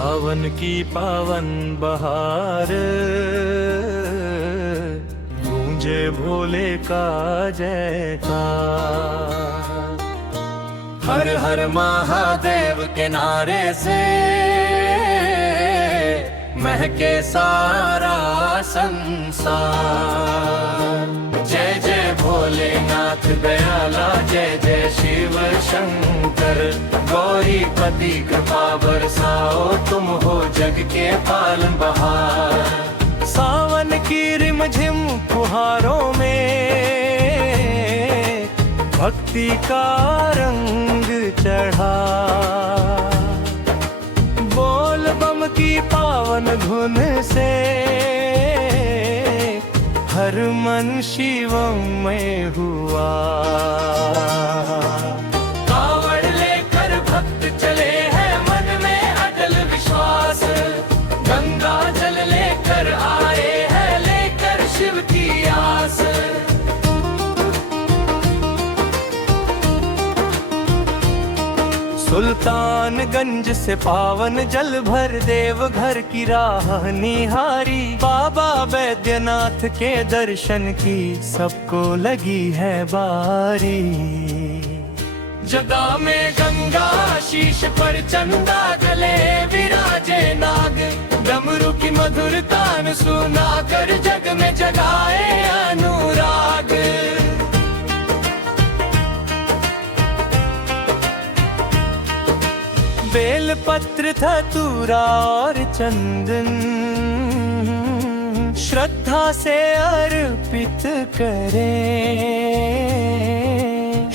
सावन की पावन बहार, गूंजे भोले का जयकार। हर हर महादेव के नारे से महके सारा संसार। जय जय भोलेनाथ दयाला, जय जय शिव शंकर। गौरी पति कृपा बरसाओ, तुम हो जग के पालन बहार। सावन की रिमझिम फुहारों में भक्ति का रंग चढ़ा। बोल बम की पावन धुन से हर मन शिवमय हुआ। कावड़ लेकर भक्त चले हैं, मन में अटल विश्वास। गंगा जल लेकर आए हैं, लेकर शिव की आस। सुल्तानगंज से पावन जल भर देवघर की राह निहारी। बाबा बैद्यनाथ के दर्शन की सबको लगी है बारी। जटा में गंगा, शीश पर चंदा, गले विराजे नाग। डमरू की मधुर तान सुना कर जग में जगाए अनुराग। बेल पत्र धतूरा और चंदन श्रद्धा से अर्पित करें।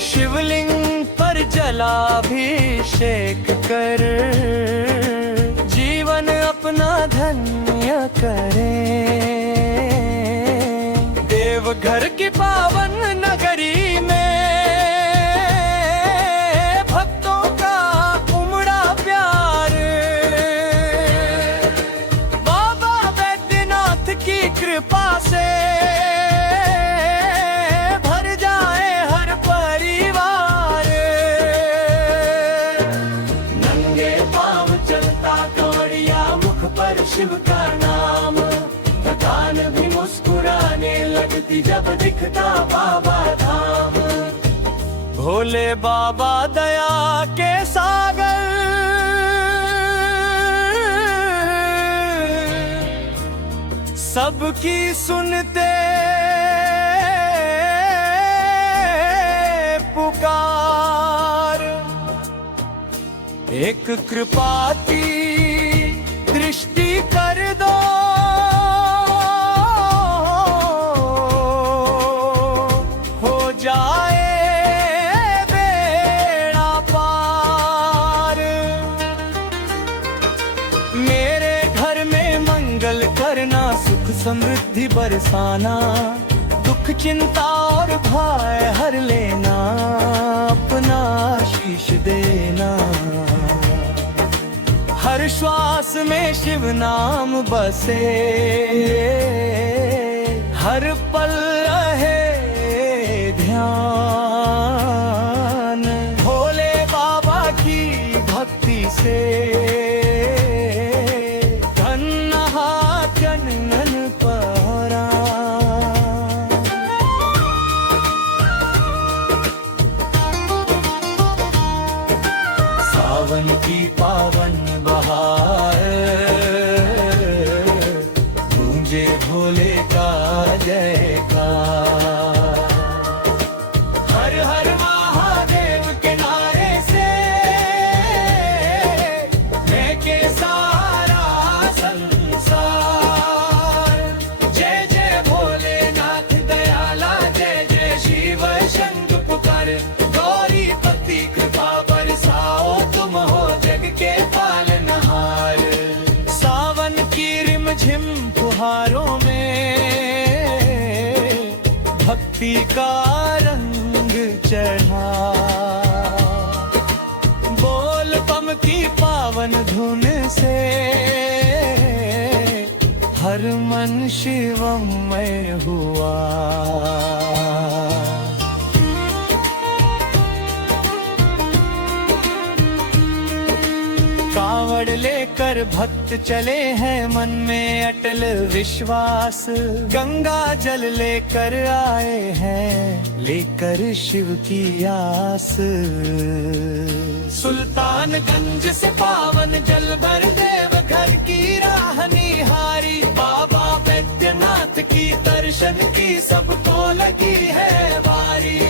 शिवलिंग पर जलाभिषेक कर जीवन अपना धन्य करें। देवघर की पावन नगरी में कृपा से भर जाए हर परिवार। नंगे पांव चलता कांवड़िया, मुख पर शिव का नाम। थकान भी मुस्कुराने लगती जब दिखता बाबा धाम। भोले बाबा दया के सागर, सबकी सुनते पुकार। एक कृपा की दृष्टि कर दो, हो जाए बेड़ा पार। मेरे घर में मंगल करना, सुख समृद्धि बरसाना। दुख चिंता और भय हर लेना, अपना शीश देना। हर श्वास में शिव नाम बसे, हर पल रहे ध्यान। भोले बाबा की भक्ति से सावन की पावन बहार, गूंजे भोले का जयकार। हर हर महादेव के नारे से महके सारा संसार। जय जय भोलेनाथ दयाला, जय जय शिव शंकर पुकार। गौरी पति कृपा बरसाओ, तुम हो जग के पालनहार। सावन की रिमझिम फुहारों में भक्ति का रंग चढ़ा। बोल बम की पावन धुन से हर मन शिवमय हुआ। कांवड़ कांवड़ लेकर भक्त चले हैं मन में अटल विश्वास। गंगा जल लेकर आए हैं लेकर शिव की आस। सुल्तानगंज से पावन जल भर देव घर की राह निहारी। बाबा बैद्यनाथ की दर्शन की सबको लगी है बारी।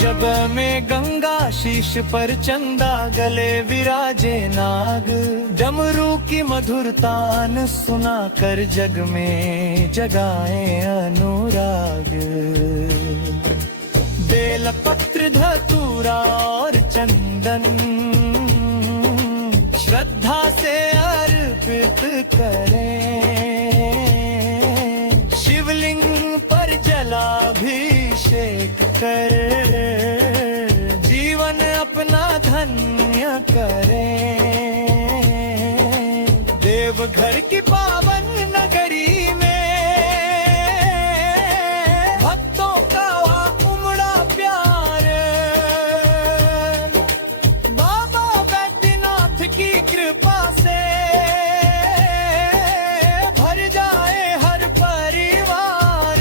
जब में गंगा शीश पर चंदा गले विराजे नाग। डमरू की मधुर तान सुना कर जग में जगाए अनुराग। बेल पत्र धतूरा और चंदन श्रद्धा से अर्पित करें। शिवलिंग पर जलाभिषेक कर जीवन अपना धन्य करें। देवघर की पावन नगरी में भक्तों का उमड़ा प्यार। बाबा बैद्यनाथ की कृपा से भर जाए हर परिवार।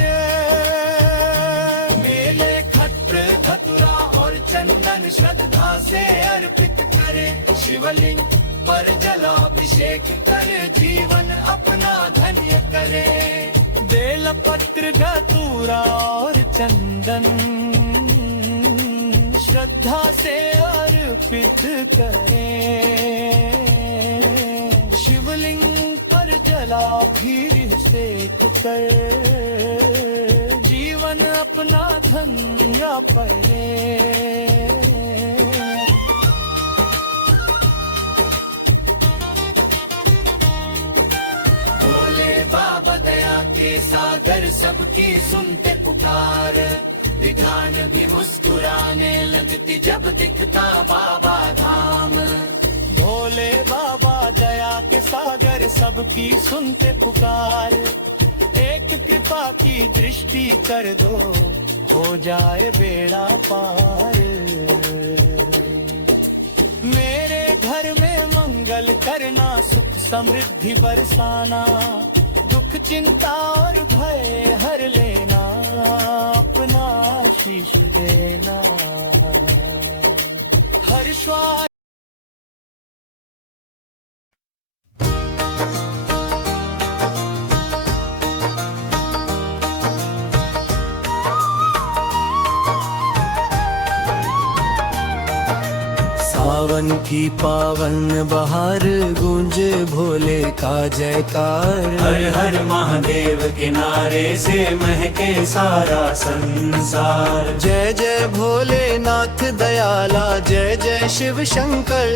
मेले खत्र धतुरा और चंदन श्रद्धा से अर्पित करें। शिवलिंग पर जलाभिषेक कर जीवन अपना धन्य करे। बेल पत्र धतूरा और चंदन श्रद्धा से अर्पित करें। शिवलिंग पर जलाभिषेक कर जीवन अपना धन्य करे। बाबा दया के सागर सबकी सुनते पुकार। विधान भी मुस्कुराने लगती जब दिखता बाबा धाम। भोले बाबा दया के सागर सबकी सुनते पुकार। एक कृपा की दृष्टि कर दो हो जाए बेड़ा पार। मेरे घर में मंगल करना सुख समृद्धि बरसाना। दुख चिंता और भय हर लेना अपना शीश देना। हर श्वास सावन की पावन बहार गूंजे भोले का जयकार। हर हर महादेव के नारे से महके सारा संसार। जय जय भोलेनाथ दयाला जय जय शिव शंकर।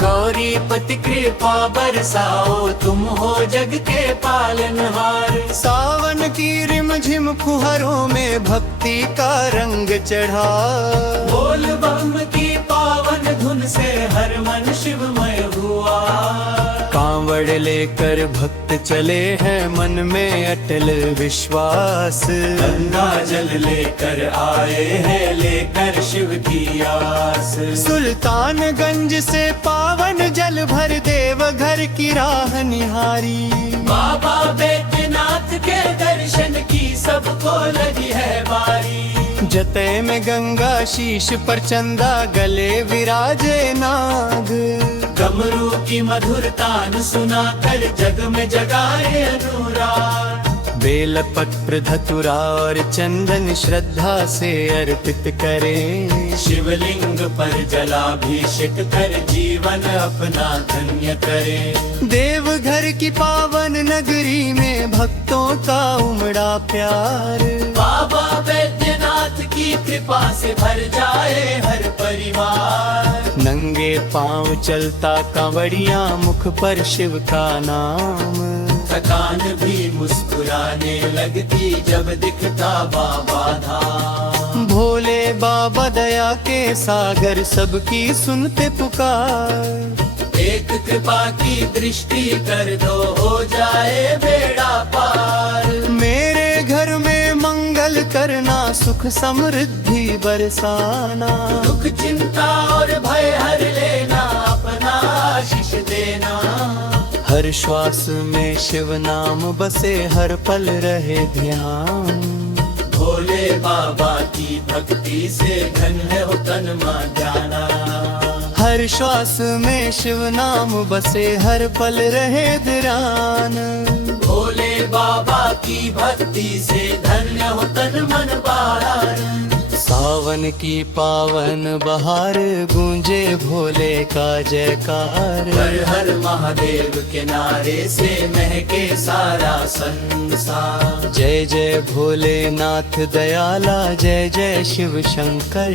गौरी पति कृपा बरसाओ तुम हो जग के पालनहार। सावन की रिमझिम फुहारों में भक्ति का रंग चढ़ा। बोल बम की पावन धुन से हर मन शिवमय हुआ। कांवड़ लेकर भक्त चले हैं मन में अटल विश्वास। गंगा जल लेकर आए हैं लेकर शिव की आस। सुल्तानगंज से पावन जल भर देव घर की राह निहारी। बाबा बैद्यनाथ के दर्शन की सबको लगी है बारी। जते में गंगा शीश पर चंदा गले विराजे नाग। डमरू की मधुर तान सुना कर जग में जगाए अनुराग। बेल पत्र धतुरा और चंदन श्रद्धा से अर्पित करें। शिवलिंग पर जलाभिषेक कर जीवन अपना धन्य करे। देवघर की पावन नगरी में भक्तों का उमड़ा प्यार। बाबा बैद्यनाथ की कृपा से भर जाए हर परिवार। नंगे पांव चलता कांवड़िया मुख पर शिव का नाम। थकान भी मुस्कुराने लगती जब दिखता बाबा धाम। भोले बाबा दया के सागर सबकी सुनते पुकार। एक कृपा की दृष्टि कर दो हो जाए बेड़ा पार। मेरे घर में मंगल करना सुख सुख समृद्धि बरसाना। दुख चिंता और भय हर लेना, अपना आशीष देना। हर श्वास में शिव नाम बसे, हर पल रहे ध्यान। भोले बाबा की भक्ति से धन है हो तन मन जाना। हर श्वास में शिव नाम बसे, हर पल रहे ध्यान। भोले बाबा की भक्ति से धन्य हो तन मन बारान। सावन की पावन बहार, गूंजे भोले का जयकार। हर हर महादेव के नारे से महके सारा संसार। जय जय भोलेनाथ दयाला, जय जय शिव शंकर।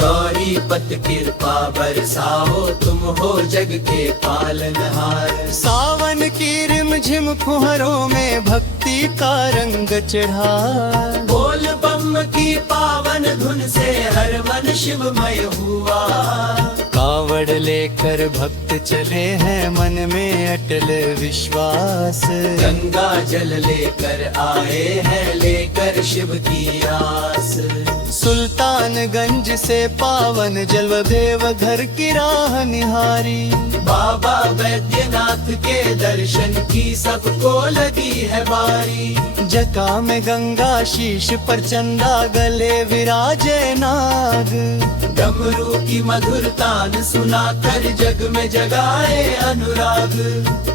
गौरी पत कृपा बरसाओ, तुम हो जग के पालनहार। सावन की रिमझिम फुहरों में भक्ति का रंग चढ़ा। बोल बम की पावन धुन से हर मन शिवमय हुआ। कावड़ लेकर भक्त चले हैं, मन में अटल विश्वास। गंगा जल लेकर आए हैं, लेकर शिव की आस। सुल्तानगंज से पावन जल देवघर की राह निहारी। बाबा वैद्यनाथ के दर्शन की सबको लगी है बारी। जटा में गंगा, शीश पर चंदा, गले विराजे नाग। डमरू की मधुर तान सुनाकर जग में जगाए अनुराग।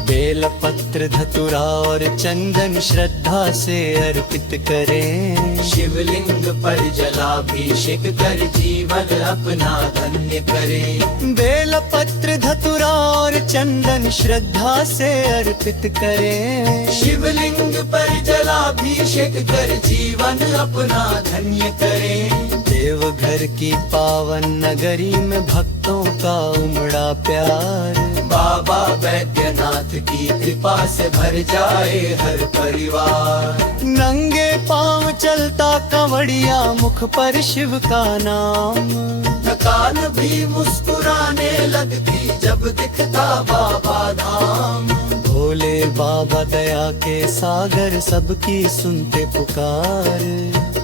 बेल पत्र धतुरा और चंदन श्रद्धा से अर्पित करें। शिवलिंग पर जलाभिषेक कर जीवन अपना धन्य करें। बेल पत्र धतुरा और चंदन श्रद्धा से अर्पित करें। शिवलिंग पर जलाभिषेक कर जीवन अपना धन्य करें। देवघर की पावन नगरी में भक्तों का उमड़ा प्यार। बाबा वैद्यनाथ की कृपा से भर जाए हर परिवार। नंगे पांव चलता कंवड़िया, मुख पर शिव का नाम। थकान भी मुस्कुराने लगती जब दिखता बाबा धाम। भोले बाबा दया के सागर, सबकी सुनते पुकार।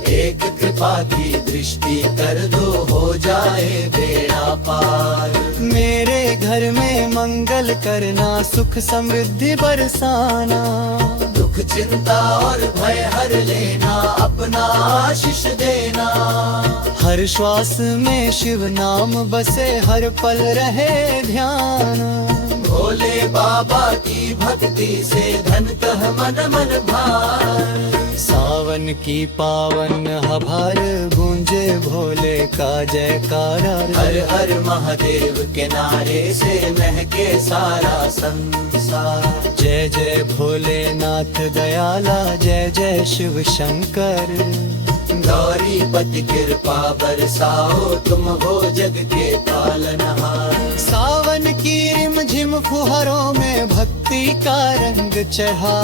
एक कृपा की दृष्टि कर दो, हो जाए बेड़ा पार। मेरे घर में मंगल करना, सुख समृद्धि बरसाना। दुख चिंता और भय हर लेना, अपना आशीष देना। हर श्वास में शिव नाम बसे, हर पल रहे ध्यान। भोले बाबा की भक्ति से धन तह मन मन भार। सावन की पावन हभार, गूंजे भोले का जयकारा। हर हर महादेव के नारे से महके सारा संसार। जय जय भोलेनाथ दयाला, जय जय शिव शंकर। गौरी पति कृपा बरसाओ, तुम हो जग के पालनहार। सावन की रिमझिम फुहारों में भक्ति का रंग चढ़ा।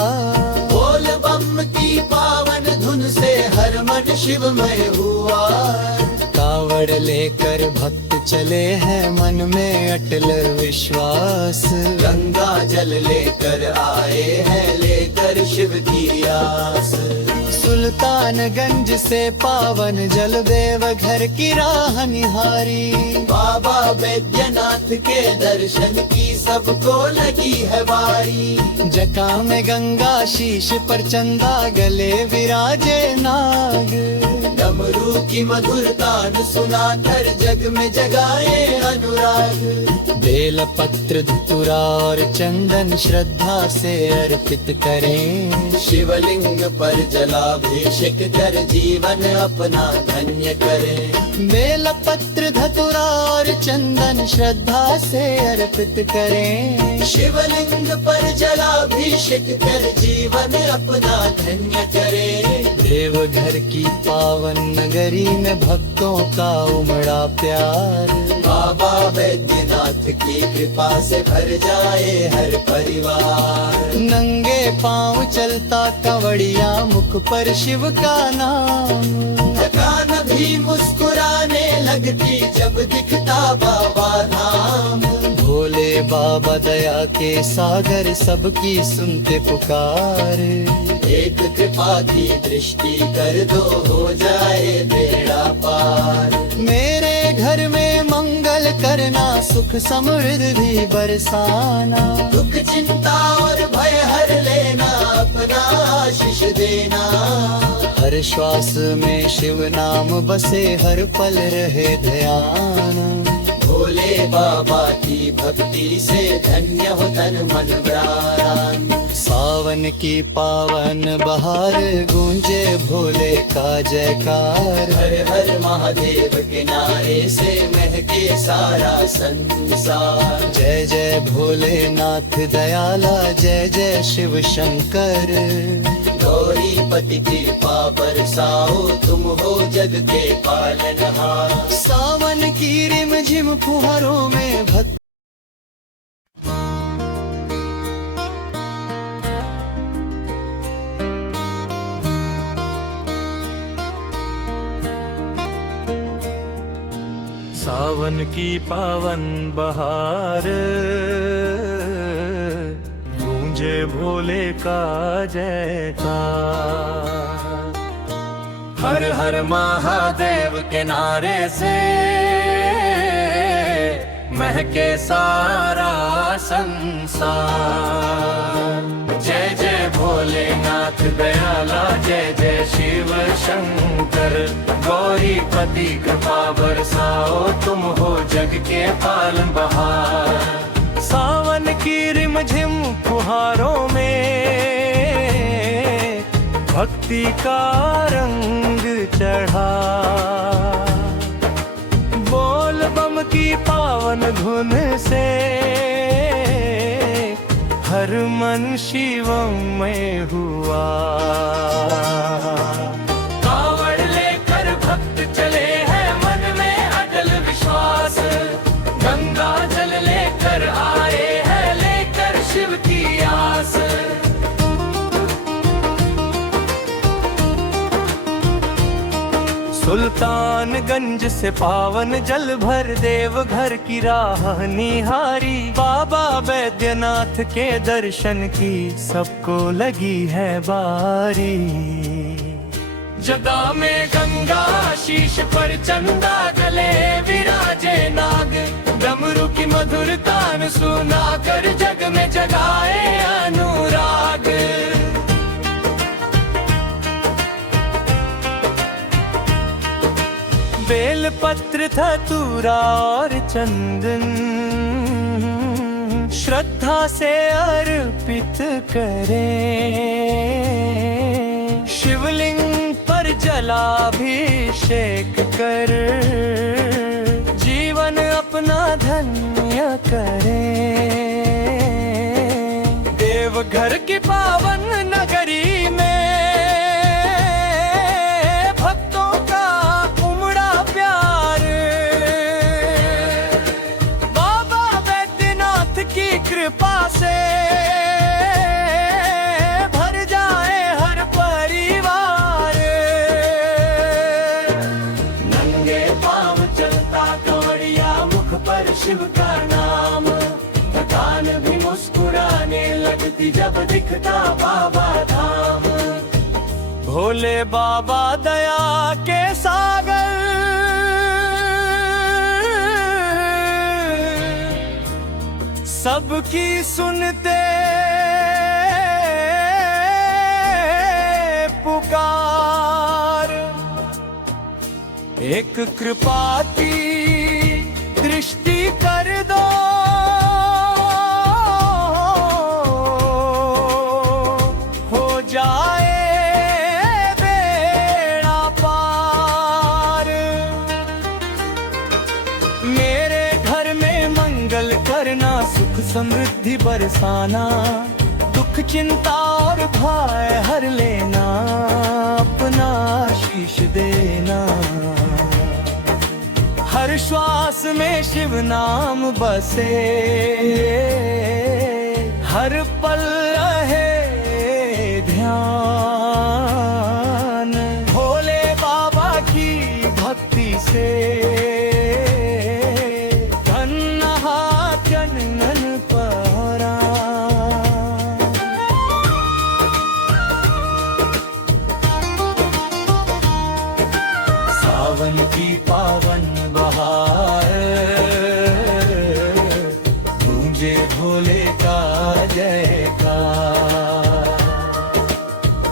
बोल बम की पावन धुन से हर मन शिवमय हुआ। कावड़ लेकर भक्त चले हैं, मन में अटल विश्वास। गंगा जल लेकर आए हैं, लेकर शिव की आस। सुल्तानगंज से पावन जल देवघर की राह निहारी। बाबा वैद्यनाथ के दर्शन की सबको लगी है बारी। जटा में गंगा, शीश पर चंदा, गले विराजे नाग। डमरू की मधुर तान सुनाकर जग में जगाए अनुराग। बेल पत्र धतूरा और चंदन श्रद्धा से अर्पित करें। शिवलिंग पर जलाभिषेक कर जीवन अपना धन्य करें। बेल पत्र धतूरा और चंदन श्रद्धा से अर्पित करें। शिवलिंग पर जलाभिषेक कर जीवन अपना धन्य करें। देवघर की पावन नगरी में भक्तों का उमड़ा प्यार। बाबा बैद्यनाथ की कृपा से भर जाए हर परिवार। नंगे पांव चलता कंवड़िया, मुख पर शिव का नाम। थकान भी मुस्कुराने लगती जब दिखता बाबा धाम। भोले बाबा दया के सागर, सबकी सुनते पुकार। एक कृपा की दृष्टि कर दो, हो जाए बेड़ा पार। मेरे घर में मंगल करना, सुख समृद्धि बरसाना। दुख चिंता और भय हर लेना, अपना आशीष देना। हर श्वास में शिव नाम बसे, हर पल रहे ध्यान। भोले बाबा की भक्ति से धन्य हो तन मन प्राण। सावन की पावन बहार, गूंजे भोले का जयकार। हर हर महादेव के नारे से महके सारा संसार। जय जय भोलेनाथ दयाला, जय जय शिव शंकर। गौरी पति कृपा बरसाओ, तुम हो जग के पालनहार। सावन की रिम झिम फुहारों में भक्त सावन की पावन बहार, गूंजे भोले का जयकार। हर हर महादेव के नारे से महके सारा संसार। जय जय भोलेनाथ दयाला, जय जय शिव शंकर। गौरी पति कृपा बरसाओ, तुम हो जग के पालन बहार। सावन की रिम झिम फुहारों में भक्ति का रंग चढ़ा। बोल बम की पावन धुन से हर मन शिवमय हुआ। कावड़ लेकर भक्त चले हैं, मन में अटल विश्वास। गंगा जल लेकर आए हैं, लेकर शिव की आस। सुल्तानगंज से पावन जल भर, देवघर की राह निहारी। बाबा बैद्यनाथ के दर्शन की सबको लगी है बारी। जटा में गंगा, शीश पर चंदा, गले विराजे नाग। डमरू की मधुर तान सुना कर, जग में जगाए अनुराग। बेल पत्र धतूरा और चंदन, श्रद्धा से अर्पित करें। शिवलिंग पर जलाभिषेक कर, जीवन अपना धन्य करें। देवघर की पावन नगरी में कृपा से भर जाए हर परिवार। नंगे पांव चलता कंवड़िया, मुख पर शिव का नाम। थकान भी मुस्कुराने लगती जब दिखता बाबा धाम। भोले बाबा दया के सागर, सबकी सुनते पुकार। एक कृपा की दृष्टि कर दो, हो जाए बेड़ा पार। मेरे घर में मंगल करना, सुख समृद्धि बरसाना। दुख चिंता और भय हर लेना, अपना शीश देना। हर हर श्वास में शिव नाम बसे, हर पल रहे ध्यान भोले बाबा की भक्ति से। धन्हा चंदन पहरा, सावन की पावन बहार, गूंजे भोले का जयकार।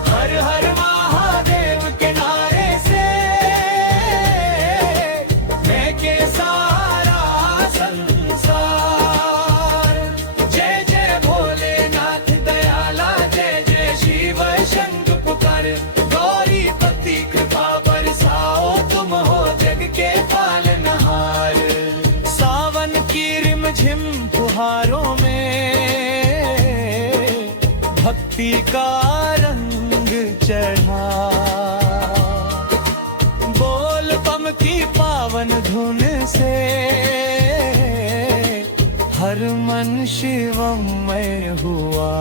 हर हर महादेव के नारे से महके सारा संसार। जय जय भोलेनाथ दयाला, जय जय शिव शंकर पुकार। गौरी पति कृपा बरसाओ, तुम हो जग के पालनहार। सावन की रिमझिम फुहारों में भक्ति का रंग चढ़ा। बोल बम की पावन धुन से हर मन शिवमय हुआ।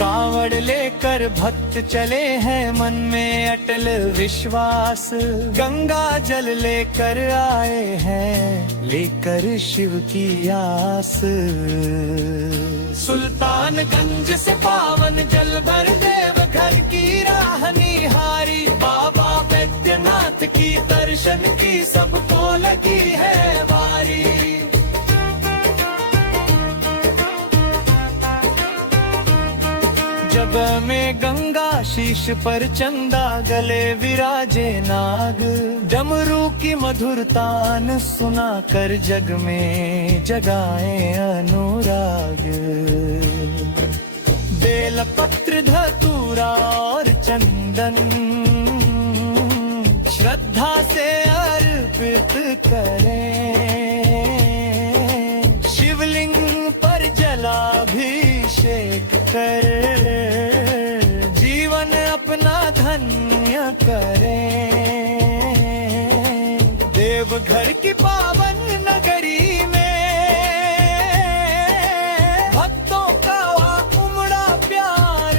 कांवड़ लेकर भक्त चले हैं, मन में अटल विश्वास। गंगा जल लेकर आए हैं, लेकर शिव की आस। सुल्तानगंज से पावन जल भर देव घर की राह निहारी। बाबा बैद्यनाथ की दर्शन की सबको लगी है बारी। जब में गंगा शीश पर चंदा, गले विराजे नाग। डमरू की मधुर तान सुना कर जग में जगाए अनुराग। बेल पत्र धतूरा और चंदन श्रद्धा से अर्पित करें। शिवलिंग पर जलाभिषेक कर जीवन अपना धन्य करें। देवघर की पावन नगरी में भक्तों का उमड़ा प्यार।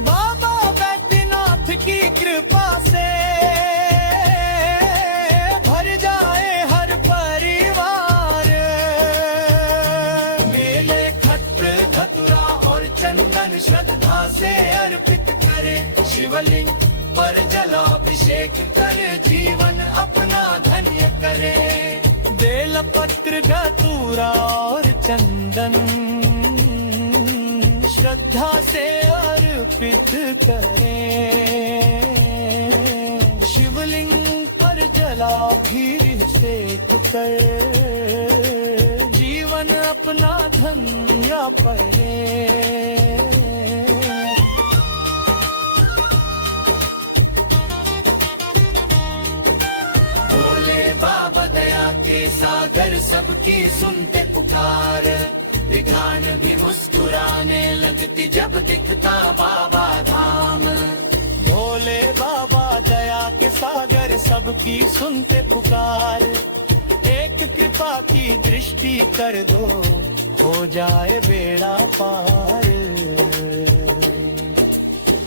बाबा बैद्यनाथ की कृपा से भर जाए हर परिवार। मेले खत्र धतुरा और चंदन श्रद्धा से अर्पित करे। शिवलिंग पर जलाभिषेक कर जीवन अपना धन्य करे। बेल पत्र धतूरा और चंदन श्रद्धा से अर्पित करें। शिवलिंग पर जलाभिषेक कर जीवन अपना धन्य करे। भोले बाबा दया के सागर, सबकी सुनते पुकार। विधान भी मुस्कुराने लगती जब दिखता बाबा धाम। भोले बाबा दया के सागर, सबकी सुनते पुकार। एक कृपा की दृष्टि कर दो, हो जाए बेड़ा पार।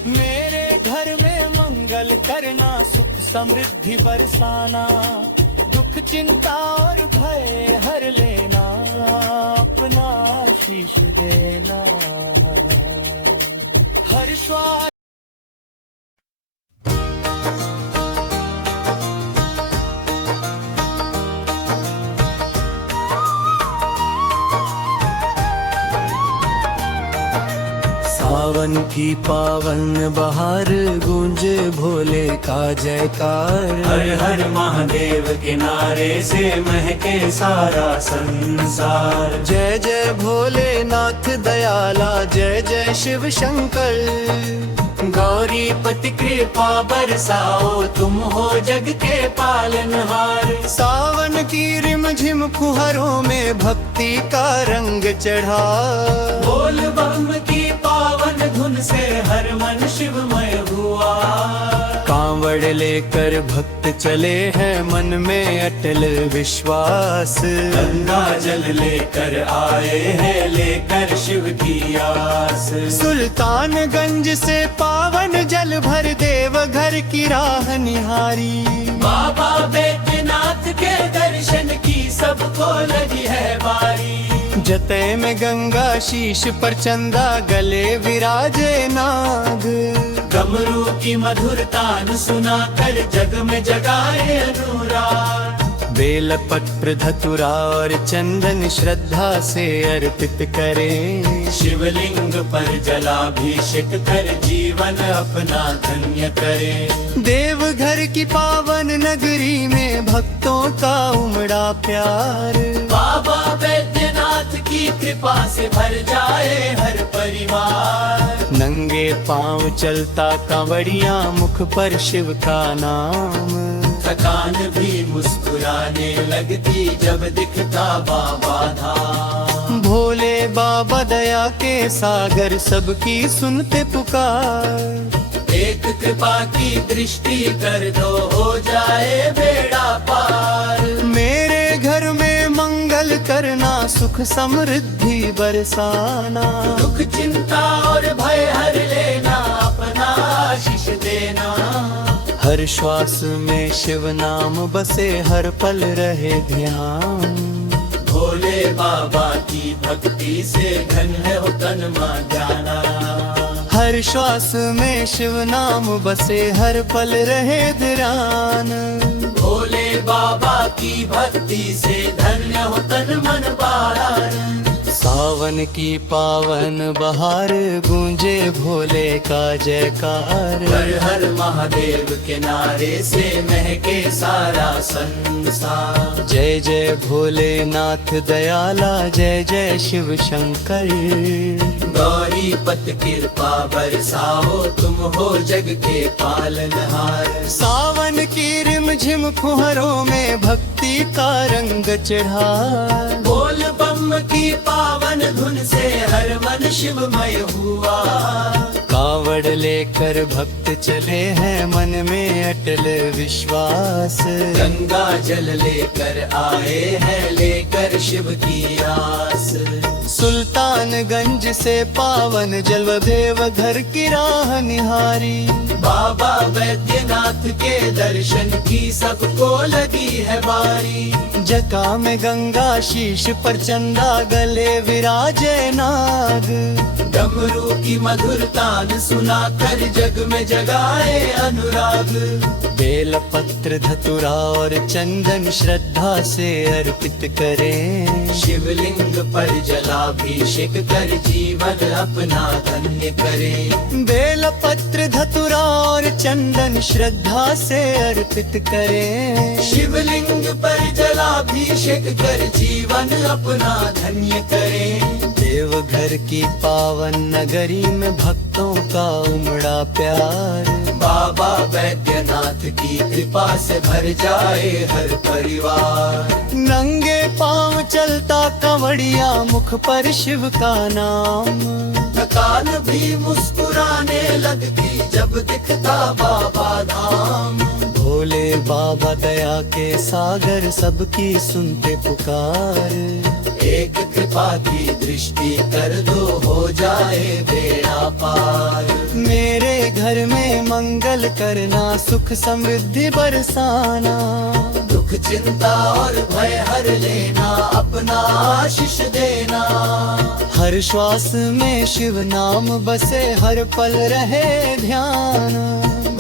मेरे घर में मंगल करना, सुख समृद्धि बरसाना। दुख चिंता और भय हर लेना, अपना शीश देना। हर श्वास सावन की पावन बहार, गूंजे भोले का जयकार। हर हर महादेव के नारे से महके सारा संसार। जय जय भोलेनाथ दयाला, जय जय शिव शंकर। गौरी पति कृपा बरसाओ तुम हो जग के पालनहार। सावन की रिमझिम फुहारों में भक्ति का रंग चढ़ा। बोल बम की पावन धुन से हर मन शिवमय हुआ। कांवड़ लेकर भक्त चले हैं मन में अटल विश्वास। गंगा जल लेकर आए हैं लेकर शिव की आस। सुल्तानगंज से पावन जल भर देवघर की राह निहारी। बाबा बैद्यनाथ के दर्शन की सबको लगी है बारी। जतय में गंगा शीश पर चंदा गले विराजे नाग। डमरू की मधुर तान सुना कर जग में जगाए अनुराग। बेल पत्र धतुरा और चंदन श्रद्धा से अर्पित करें। शिवलिंग पर जलाभिषेक कर जीवन अपना धन्य करें। देवघर की पावन नगरी में भक्तों का उमड़ा प्यार। बाबा बैद्यनाथ की कृपा से भर जाए हर परिवार। नंगे पांव चलता कांवड़िया मुख पर शिव का नाम। थकान भी मुस्कुराने लगती जब दिखता बाबा धाम। भोले बाबा दया के सागर सबकी सुनते पुकार। एक कृपा की दृष्टि कर दो हो जाए बेड़ा पार। मेरे घर में मंगल करना सुख समृद्धि बरसाना। दुख चिंता और भय हर लेना अपना आशीष देना। हर श्वास में शिव नाम बसे हर पल रहे ध्यान। भोले बाबा की भक्ति से धन है हो तन मन जाना। हर श्वास में शिव नाम बसे हर पल रहे ध्यान। भोले बाबा की भक्ति से धन्य हो तन मन बारान। सावन की पावन बहार गूंजे भोले का जयकार। हर हर महादेव के नारे से महके सारा संसार। जय जय भोलेनाथ दयाला जय जय शिव शंकर। गौरी पत कृपा बरसाओ तुम हो जग के पालनहार। सावन की रिमझिम फुहारों में भक्ति का रंग चढ़ा। बोल बम की पावन धुन से हर मन शिवमय हुआ। कावड़ लेकर भक्त चले हैं मन में अटल विश्वास। गंगा जल लेकर आए हैं लेकर शिव की आस। सुल्तानगंज से पावन जल देवघर की राह निहारी। बाबा बैद्यनाथ के दर्शन की सबको लगी है बारी। जटा में गंगा शीश पर चंदा गले विराजे नाग। डमरू की मधुर तान सुना कर जग में जगाए अनुराग। बेल पत्र धतुरा और चंदन श्रद्धा से अर्पित करें। शिवलिंग पर जलाभिषेक कर जीवन अपना धन्य करें। बेल पत्र धतुरा और चंदन श्रद्धा से अर्पित करें। शिवलिंग पर जलाभिषेक कर जीवन अपना धन्य करें। देवघर की पावन नगरी में भक्तों का उमड़ा प्यार। बाबा बैद्यनाथ की कृपा से भर जाए हर परिवार। नंगे पांव चलता कांवड़िया मुख पर शिव का नाम। थकान भी मुस्कुराने लगती जब दिखता बाबा धाम। भोले बाबा दया के सागर सबकी सुनते पुकार। एक कृपा की दृष्टि कर दो हो जाए बेड़ा पार। मेरे घर में मंगल करना सुख समृद्धि बरसाना। दुख चिंता और भय हर लेना अपना आशीष देना। हर श्वास में शिव नाम बसे हर पल रहे ध्यान।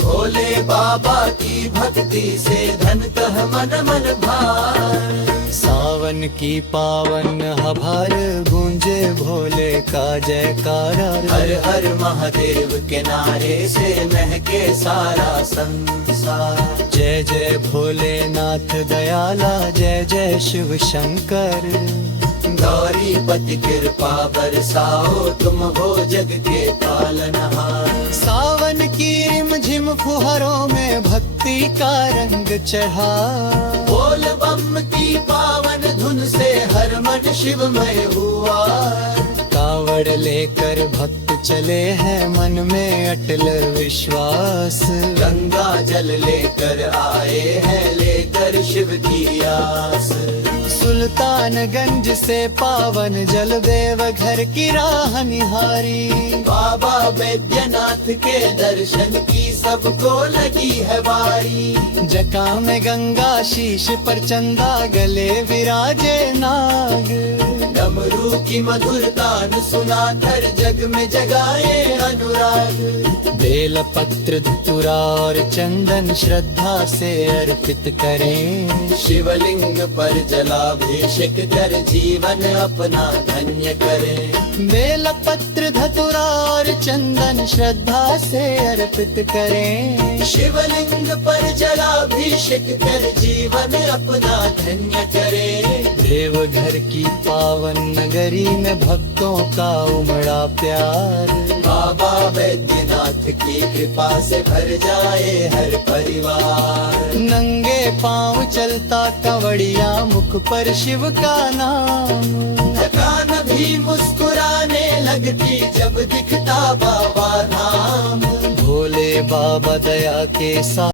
भोले बाबा की भक्ति से धन कह मन मन भार। सावन की पावन हभार गूंजे भोले का जयकारा। हर हर महादेव के नारे से महके सारा संसार। जय जय भोलेनाथ दयाला जय जय शिव शंकर। गौरी पति कृपा बरसाओ तुम हो जग के पालनहार। सावन सावन की रिमझिम फुहारों में भक्ति का रंग चढ़ा। बोल बम की पावन धुन से हर मन शिवमय हुआ। कावड़ लेकर भक्त चले हैं मन में अटल विश्वास। गंगा जल लेकर आए हैं लेकर शिव की आस। सुल्तानगंज से पावन जल देवघर की राह निहारी। बाबा बैद्यनाथ के दर्शन की सबको लगी है बारी। जटा में गंगा शीश पर चंदा गले विराजे नाग। डमरू की मधुर तान सुनाकर जग में जगाए अनुराग। बेल पत्र धतूरा और चंदन श्रद्धा से अर्पित करें। शिवलिंग पर जलाभिषेक कर जीवन अपना धन्य करें। बेल पत्र धतूरा और चंदन श्रद्धा से अर्पित करें। शिवलिंग पर जलाभिषेक कर जीवन अपना धन्य करें। देवघर की पावन नगरी में भक्तों का उमड़ा प्यार। बाबा बैद्यनाथ की कृपा से भर जाए हर परिवार। नंगे पांव चलता कवड़िया मुख पर शिव का नाम। थकान भी मुस्कुराने लगती जब दिखता बाबा धाम। भोले बाबा दया के साथ